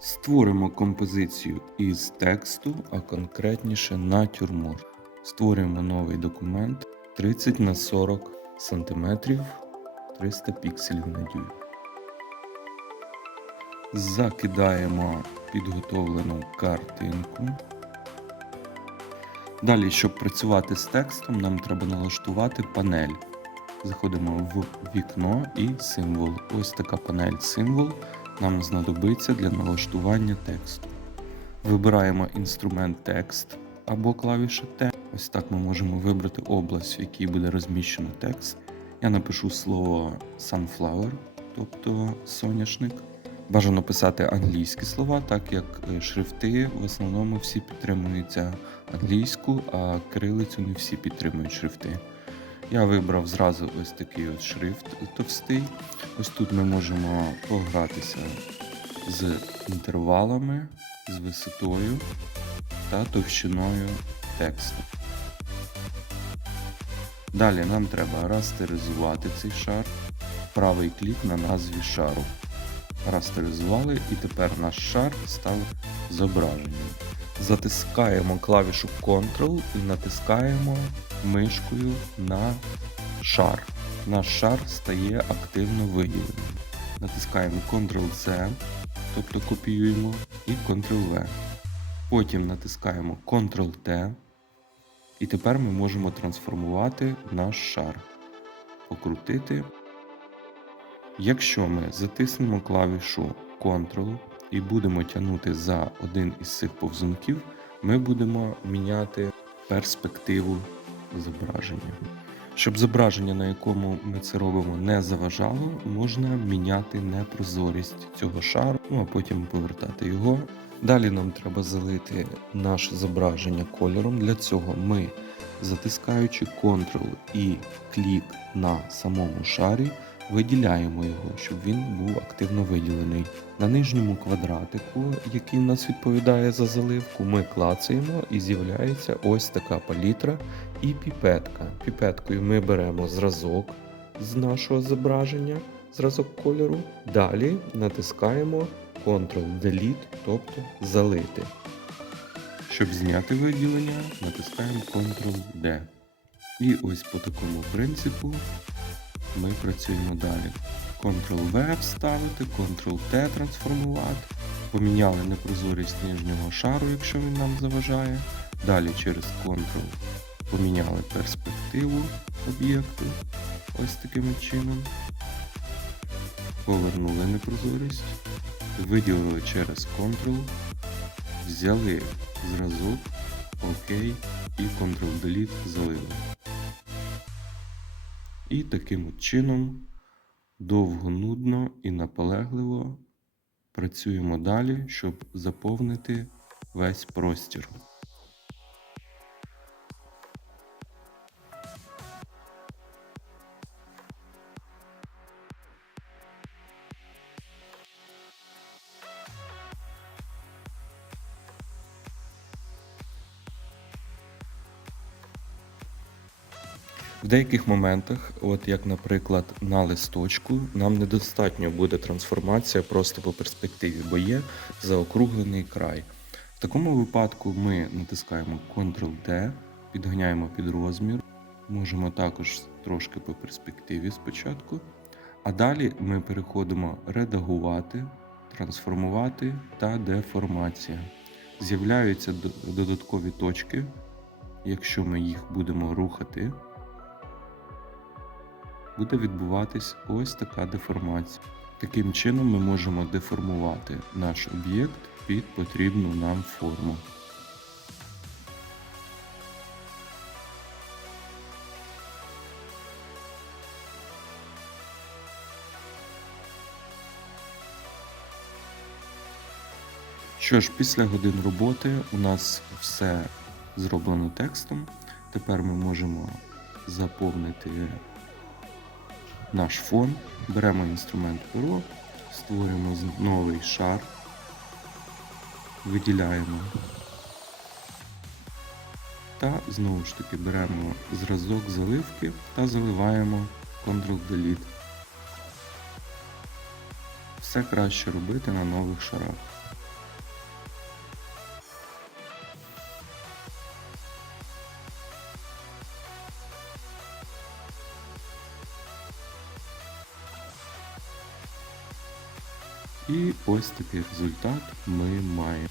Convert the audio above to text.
Створимо композицію із тексту, а конкретніше натюрморт. Створюємо новий документ 30 на 40 см 300 пікселів на дюйм. Закидаємо підготовлену картинку. Далі, щоб працювати з текстом, нам треба налаштувати панель. Заходимо в вікно і символ. Ось така панель символ нам знадобиться для налаштування тексту. Вибираємо інструмент текст або клавіша Т. Ось так ми можемо вибрати область, в якій буде розміщено текст. Я напишу слово sunflower, тобто соняшник. Бажано писати англійські слова, так як е, шрифти в основному всі підтримуються англійську, а кирилицю не всі підтримують шрифти. Я вибрав зразу ось такий от шрифт товстий. Ось тут ми можемо погратися з інтервалами, з висотою та товщиною тексту. Далі нам треба растеризувати цей шар, правий клік на назві шару. Растеризували і тепер наш шар став зображенням. Затискаємо клавішу Ctrl і натискаємо мишкою на шар. Наш шар стає активно виділеним. Натискаємо Ctrl-C, тобто копіюємо, і Ctrl-V. Потім натискаємо Ctrl-T. І тепер ми можемо трансформувати наш шар. Покрутити. Якщо ми затиснемо клавішу Ctrl і будемо тягнути за один із цих повзунків, ми будемо міняти перспективу зображення. Щоб зображення, на якому ми це робимо, не заважало, можна міняти непрозорість цього шару, ну а потім повертати його. Далі нам треба залити наше зображення кольором. Для цього ми, затискаючи Ctrl і клік на самому шарі, виділяємо його, щоб він був активно виділений. На нижньому квадратику, який нас відповідає за заливку, ми клацаємо і з'являється ось така палітра і піпетка. Піпеткою ми беремо зразок з нашого зображення, зразок кольору. Далі натискаємо Ctrl-Delete, тобто залити. Щоб зняти виділення, натискаємо Ctrl-D. І ось по такому принципу ми працюємо далі. Ctrl-V вставити, Ctrl-T трансформувати. Поміняли непрозорість нижнього шару, якщо він нам заважає. Далі через Ctrl поміняли перспективу об'єкту ось таким чином. Повернули непрозорість. Виділили через Ctrl, взяли зразок, ОК і Ctrl-Delete залили. І таким чином довго, нудно і наполегливо працюємо далі, щоб заповнити весь простір. В деяких моментах, от як, наприклад, на листочку, нам недостатньо буде трансформація просто по перспективі, бо є заокруглений край. В такому випадку ми натискаємо Ctrl-D, підганяємо під розмір, можемо також трошки по перспективі спочатку. А далі ми переходимо редагувати, трансформувати та деформація. З'являються додаткові точки, якщо ми їх будемо рухати буде відбуватись ось така деформація. Таким чином ми можемо деформувати наш об'єкт під потрібну нам форму. Що ж, після годин роботи у нас все зроблено текстом. Тепер ми можемо заповнити наш фон, беремо інструмент перо, створюємо новий шар, виділяємо та знову ж таки беремо зразок заливки та заливаємо Ctrl-Delete. Все краще робити на нових шарах. І ось такий результат ми маємо.